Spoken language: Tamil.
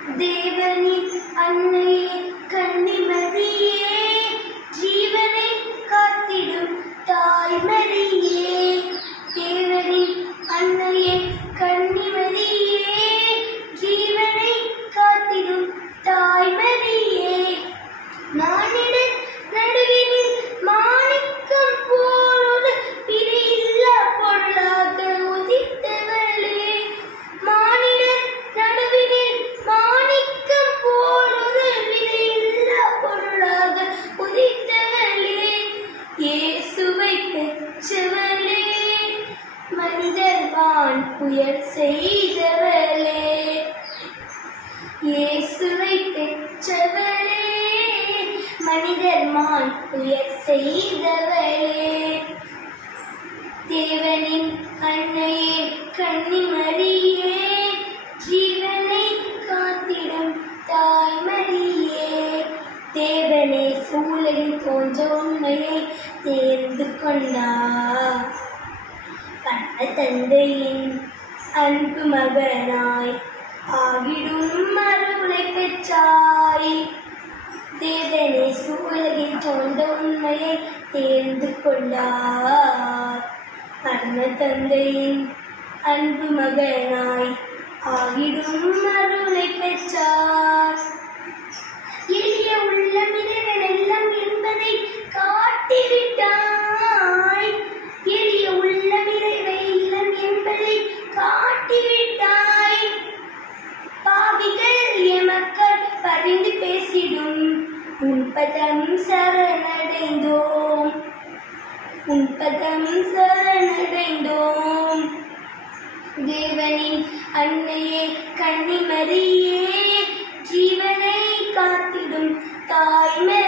தேவனின் அன்னையே கன்னிமரியே, ஜீவனை காத்திடும் தாய்மரியே. தேவனின் அன்னையே கன்னிமரியே, ஜீவனை காத்திடும் தாய்மரியே. மானிடர் நடுவினில் மாணிக்கம் போலொரு பிரியில்லா பொருளாக உதித்தவளே. மானிடர் நடுவினில் மாணிக்கம் போலொரு பிரியில்லா பொருளாக உதித்தவளே. இயேசுவை பெற்றவளே, மனிதர் வான் புயல் செய்தவளே. இயேசுவை பெற்றவளே, மனிதர் மான் புயல் செய்தவளே. தேவனின் அன்னையே கன்னிமரியே, ஜீவனை காத்திடும் தாய்மரியே. தேவனே சூழலில் தோன்ற உண்மையை தேர்ந்து கொண்டார். கண்ண தந்தையின் அன்பு மகனாய் ஆகிடும் அருளை பெற்றாய். தேவனே உலகில் தோன்ற உண்மையை தேர்ந்து கொண்டார். கண்ண தந்தையின் அன்பு மகனாய் ஆகிடும் அருளை பெற்றார். எளிய உள்ளம் இறைவனெல்லாம் என்பதை காட்டிவிட்டாய். எளிய உள்ளம் இறைவெல்லாம் என்பதை காட்டிவிட்டாய். பாவிகள் எமக்கள் பரிந்து பேசிடும் உன் பதம் சரணடைந்தோம், உன் பதம் சரணடைந்தோம். தேவனின் அன்னையே கன்னிமரியே, ஜீவனை காத்திடும் தாய்மரியே.